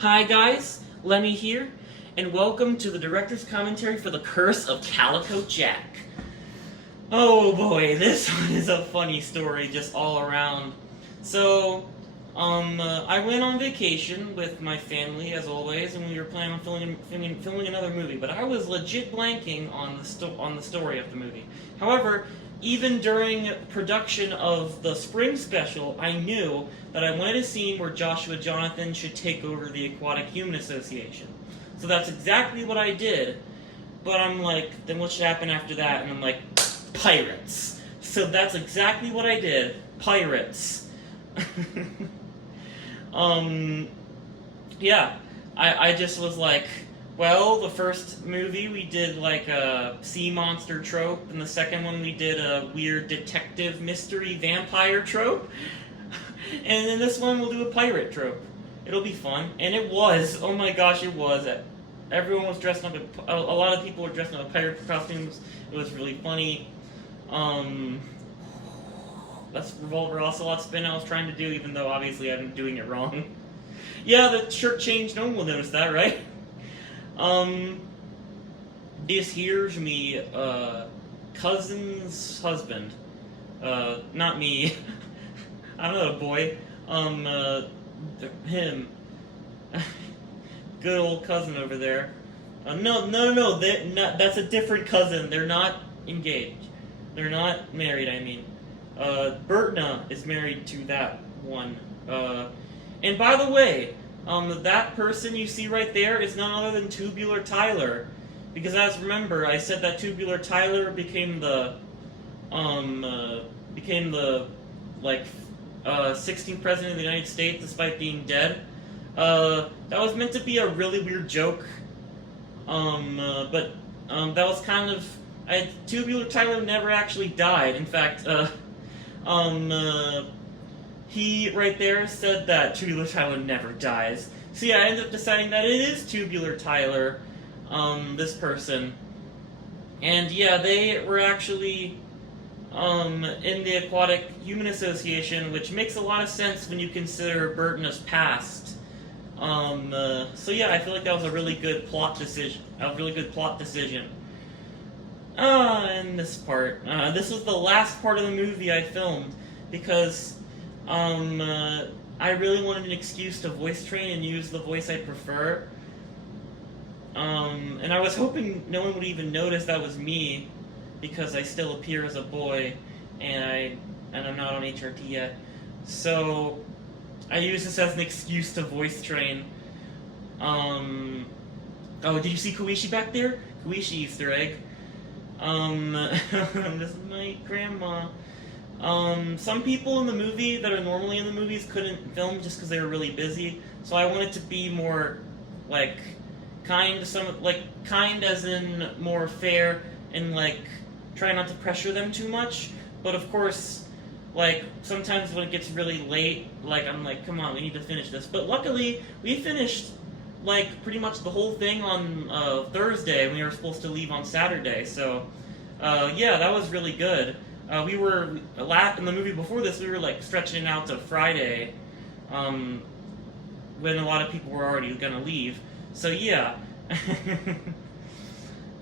Hi guys, Lemmy here, and welcome to the director's commentary for The Curse of Calico Jack. Oh boy, this one is a funny story just all around. So, I went on vacation with my family as always, and we were planning on filming another movie, but I was legit blanking on the story of the movie. However, even during production of the spring special, I knew that I wanted a scene where Joshua Jonathan should take over the Aquatic Human Association. So that's exactly what I did. But I'm like, then what should happen after that? And I'm like, pirates. So that's exactly what I did. Pirates. Yeah. I just was like, well, the first movie we did like a sea monster trope, and the second one we did a weird detective mystery vampire trope, and then this one we'll do a pirate trope. It'll be fun, and it was. Oh my gosh, it was. Everyone was dressed up. A lot of people were dressed up in pirate costumes. It was really funny. That's Revolver Ocelot spin I was trying to do, even though obviously I'm doing it wrong. Yeah, the shirt changed. No one will notice that, right? This here's me, cousin's husband. Not me. I'm not a boy. Him. Good old cousin over there. No. That's a different cousin. They're not engaged. They're not married, I mean. Bertna is married to that one. And by the way, that person you see right there is none other than Tubular Tyler. Because as remember, I said that Tubular Tyler became the 16th president of the United States despite being dead. That was meant to be a really weird joke. But that was kind of... Tubular Tyler never actually died. In fact, he right there said that Tubular Tyler never dies. So yeah, I ended up deciding that it is Tubular Tyler, this person. And yeah, they were actually in the Aquatic Human Association, which makes a lot of sense when you consider Bertna's past. So yeah, I feel like that was a really good plot decision. And this part. This was the last part of the movie I filmed because I really wanted an excuse to voice train and use the voice I prefer. And I was hoping no one would even notice that was me because I still appear as a boy and I'm not on HRT yet. So I used this as an excuse to voice train. Oh, did you see Koishi back there? Koishi Easter egg. This is my grandma. Some people in the movie that are normally in the movies couldn't film just because they were really busy. So I wanted to be more, like, kind as in more fair and, like, try not to pressure them too much. But of course, like, sometimes when it gets really late, like, I'm like, come on, we need to finish this. But luckily, we finished, like, pretty much the whole thing on Thursday, and we were supposed to leave on Saturday. So, yeah, that was really good. We were, in the movie before this, we were, like, stretching it out to Friday, when a lot of people were already gonna leave. So, yeah.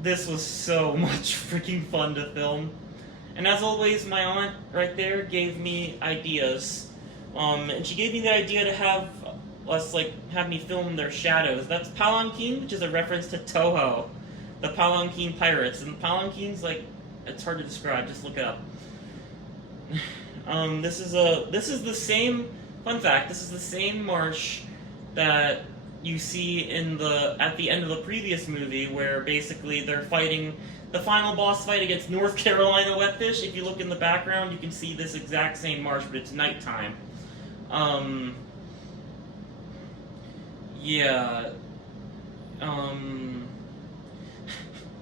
This was so much freaking fun to film. And as always, my aunt right there gave me ideas. And she gave me the idea to have me film their shadows. That's Palanquin, which is a reference to Toho, the Palanquin pirates. And Palanquin's, like, it's hard to describe, just look it up. This is the same, fun fact, this is the same marsh that you see at the end of the previous movie, where basically they're fighting the final boss fight against North Carolina Wetfish. If you look in the background, you can see this exact same marsh, but it's nighttime. Yeah.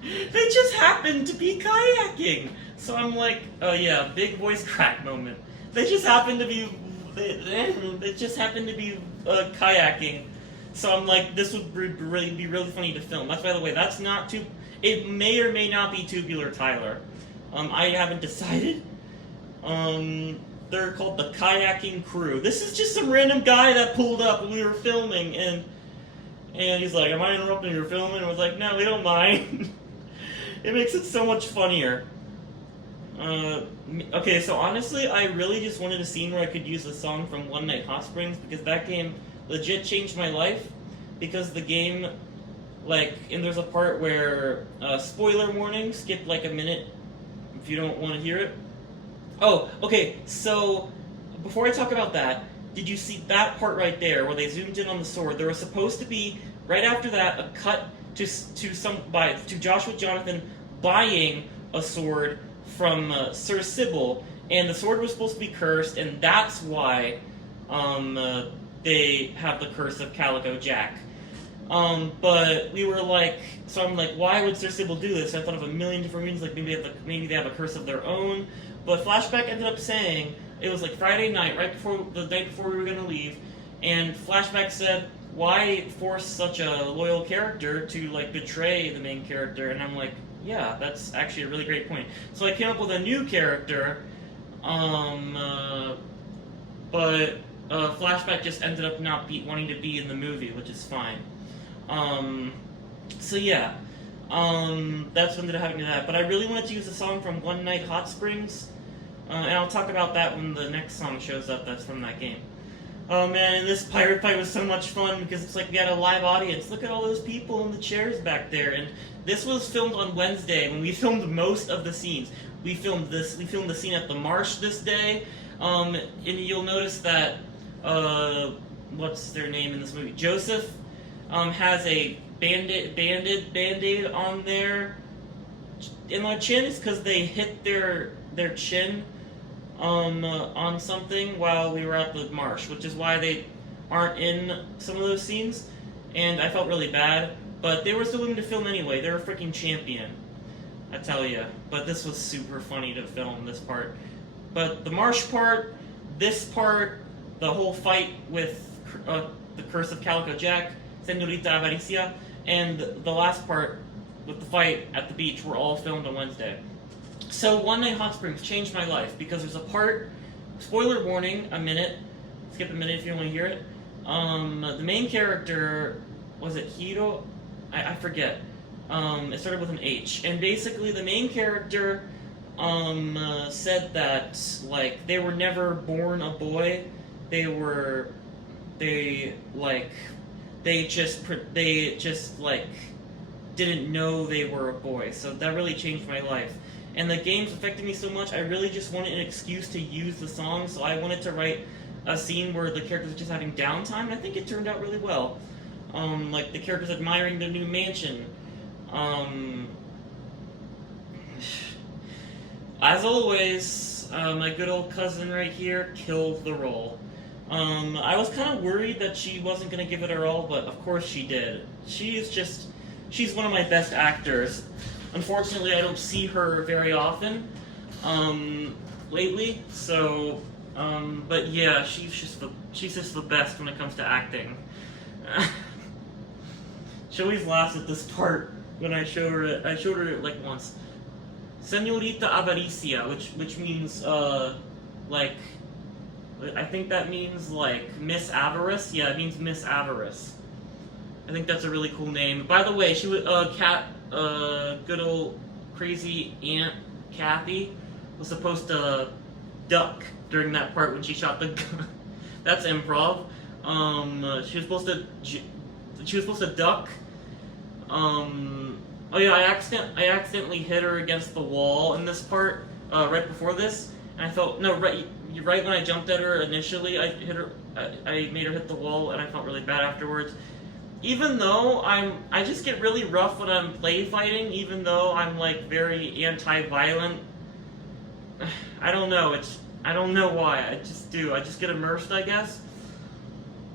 They just happened to be kayaking! So I'm like, oh yeah, big voice crack moment. They just happened to be kayaking. So I'm like, this would be really funny to film. That's, by the way, that's not it may or may not be Tubular Tyler. I haven't decided. They're called the Kayaking Crew. This is just some random guy that pulled up when we were filming, and And he's like, am I interrupting your film? And I was like, no, we don't mind. It makes it so much funnier. Okay, so honestly, I really just wanted a scene where I could use a song from One Night Hot Springs, because that game legit changed my life. Because the game, like, and there's a part where, spoiler warning, skip like a minute if you don't want to hear it. Oh, okay, so before I talk about that, did you see that part right there where they zoomed in on the sword? There was supposed to be, right after that, a cut to Joshua Jonathan buying a sword from Sir Sybil, and the sword was supposed to be cursed, and that's why they have the curse of Calico Jack. But we were like, so I'm like, why would Sir Sybil do this? I thought of a million different reasons, like maybe they have a curse of their own. But Flashback ended up saying it was like Friday night, the night before we were gonna leave, and Flashback said, why force such a loyal character to like betray the main character? And I'm like, yeah, that's actually a really great point. So I came up with a new character, but Flashback just ended up not wanting to be in the movie, which is fine. So yeah, that's what ended up happening to that. But I really wanted to use a song from One Night Hot Springs, and I'll talk about that when the next song shows up that's from that game. Oh man, and this pirate fight was so much fun because it's like we had a live audience. Look at all those people in the chairs back there. And this was filmed on Wednesday when we filmed most of the scenes. We filmed the scene at the marsh this day, and you'll notice that, what's their name in this movie? Joseph has a band-aid on their chin. It's because they hit their chin on something while we were at the marsh, which is why they aren't in some of those scenes, and I felt really bad, but they were still willing to film anyway. They're a freaking champion, I tell you. But this was super funny to film, this part. But the marsh part, this part, the whole fight with the Curse of Calico Jack, Senorita Avaricia, and the last part with the fight at the beach were all filmed on Wednesday. So One Night Hot Springs changed my life because there's a part, spoiler warning, skip a minute if you don't want to hear it. The main character, was it Hiro? I forget. It started with an H, and basically the main character said that like they were never born a boy. They just like didn't know they were a boy. So that really changed my life. And the game's affected me so much, I really just wanted an excuse to use the song, so I wanted to write a scene where the characters are just having downtime, and I think it turned out really well. Like, the characters admiring their new mansion. As always, my good old cousin right here killed the role. I was kind of worried that she wasn't going to give it her all, but of course she did. She's one of my best actors. Unfortunately, I don't see her very often lately. So, but yeah, she's just the best when it comes to acting. She always laughs at this part when I showed her it. I showed her it like once. Senorita Avaricia, which means like, I think that means like Miss Avarice. Yeah, it means Miss Avarice. I think that's a really cool name. By the way, she was good old crazy Aunt Kathy was supposed to duck during that part when she shot the gun. That's improv. She was supposed to duck. Oh yeah, I accidentally hit her against the wall in this part right before this, and I felt right when I jumped at her initially. I made her hit the wall, and I felt really bad afterwards. Even though I just get really rough when I'm play fighting, even though I'm like very anti-violent. I don't know. I don't know why. I just do. I just get immersed, I guess.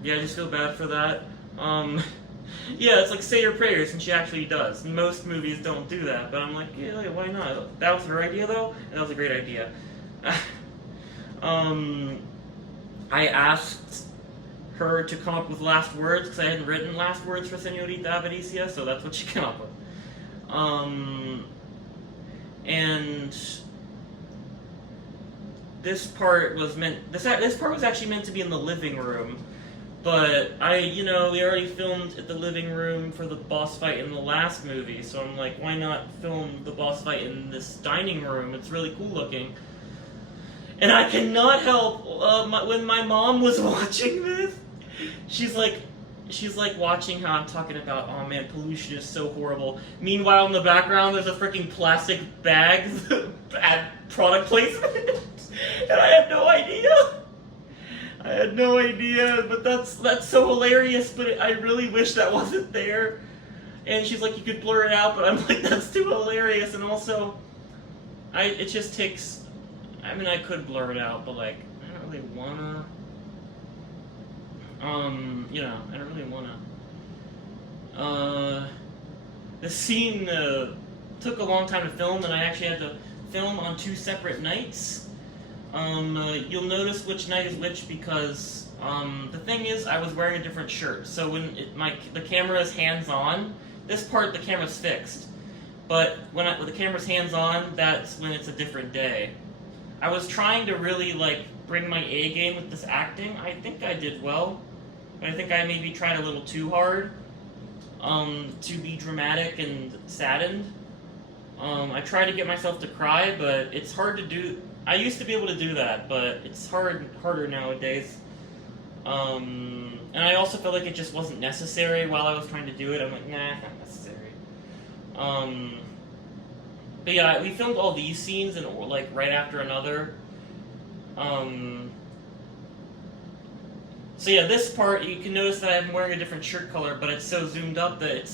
Yeah, I just feel bad for that. Yeah, it's like say your prayers, and she actually does. Most movies don't do that, but I'm like, yeah, why not? That was her idea though, and that was a great idea. I asked her to come up with last words because I hadn't written last words for Senorita Avaricia, so that's what she came up with. And this part was actually meant to be in the living room, But we already filmed at the living room for the boss fight in the last movie, so I'm like, why not film the boss fight in this dining room? It's really cool looking. And I cannot help, when my mom was watching this, she's like watching how I'm talking about, oh man, pollution is so horrible. Meanwhile, in the background, there's a freaking plastic bag at product placement, and I had no idea, but that's so hilarious, but I really wish that wasn't there. And she's like, you could blur it out, but I'm like, that's too hilarious, and also, it just takes, I could blur it out, but like, I don't really wanna, I don't really wanna. The scene took a long time to film, and I actually had to film on 2 separate nights. You'll notice which night is which because the thing is, I was wearing a different shirt. So when the camera is hands-on, this part the camera's fixed. But when the camera's hands-on, that's when it's a different day. I was trying to really bring my A game with this acting. I think I did well, but I think I maybe tried a little too hard to be dramatic and saddened. I tried to get myself to cry, but it's hard to do. I used to be able to do that, but it's harder nowadays. And I also felt like it just wasn't necessary while I was trying to do it. I'm like, nah, it's not necessary. But yeah, we filmed all these scenes and right after another. So yeah, this part, you can notice that I'm wearing a different shirt color, but it's so zoomed up that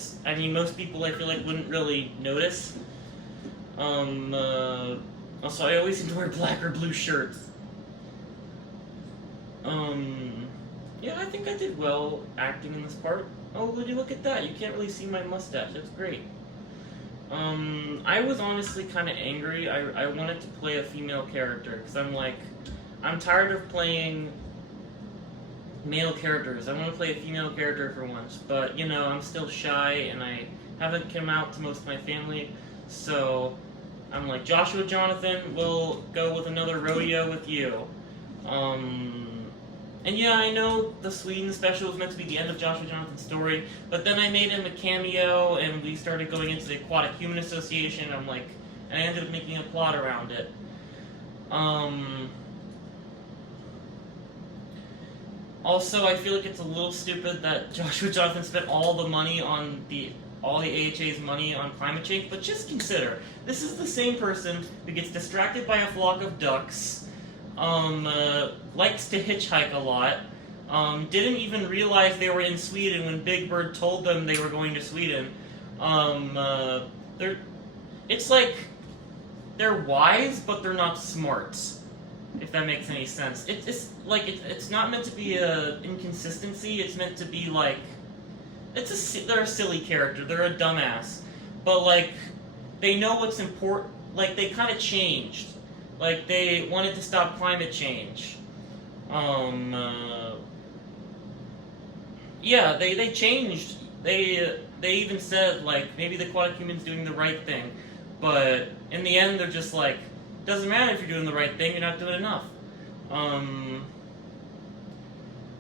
most people I feel like wouldn't really notice. Also, I always seem to wear black or blue shirts. Yeah, I think I did well acting in this part. Oh, would you look at that? You can't really see my mustache. That's great. I was honestly kind of angry. I wanted to play a female character, because I'm tired of playing male characters. I want to play a female character for once, but, I'm still shy, and I haven't come out to most of my family, so I'm like, Joshua Jonathan will go with another rodeo with you. And yeah, I know the Sweden special was meant to be the end of Joshua Jonathan's story, but then I made him a cameo, and we started going into the Aquatic Human Association, and I ended up making a plot around it. Also, I feel like it's a little stupid that Joshua Jonathan spent all the AHA's money on climate change, but just consider, this is the same person who gets distracted by a flock of ducks, likes to hitchhike a lot, didn't even realize they were in Sweden when Big Bird told them they were going to Sweden. It's like, they're wise, but they're not smart, if that makes any sense. It's not meant to be an inconsistency, it's meant to be they're a silly character, they're a dumbass, but they know what's important, they kind of changed. They wanted to stop climate change. Yeah, they changed. They even said, maybe the aquatic human's doing the right thing. But in the end, they're just doesn't matter if you're doing the right thing, you're not doing enough.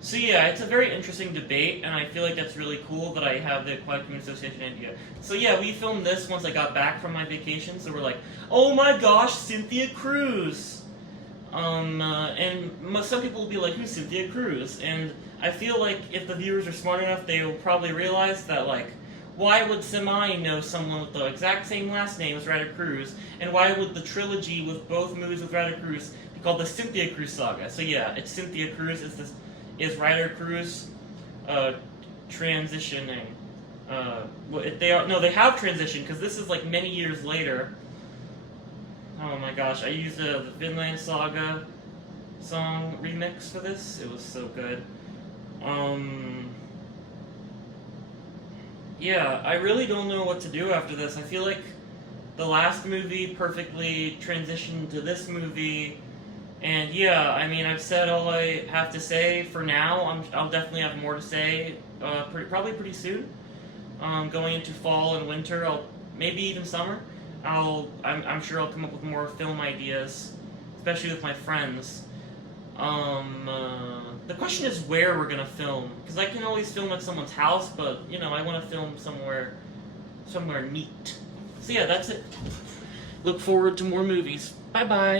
So yeah, it's a very interesting debate, and I feel like that's really cool that I have the Aquatic Human Association idea. So yeah, we filmed this once I got back from my vacation, so we're like, oh my gosh, Cynthia Cruz! And some people will be like, who's Cynthia Cruz? And I feel like if the viewers are smart enough, they will probably realize that, why would Semai know someone with the exact same last name as Ryder Cruz? And why would the trilogy with both movies with Ryder Cruz be called the Cynthia Cruz Saga? So yeah, it's Cynthia Cruz, is Ryder Cruz transitioning? They have transitioned, because this is many years later. Oh my gosh, I used the Vinland Saga song remix for this. It was so good. Yeah, I really don't know what to do after this. I feel like the last movie perfectly transitioned to this movie. And yeah, I've said all I have to say for now. I'll definitely have more to say probably pretty soon. Going into fall and winter, maybe even summer. I'm sure I'll come up with more film ideas, especially with my friends. The question is where we're gonna film, because I can always film at someone's house, but you know I want to film somewhere neat. So yeah, that's it. Look forward to more movies. Bye bye.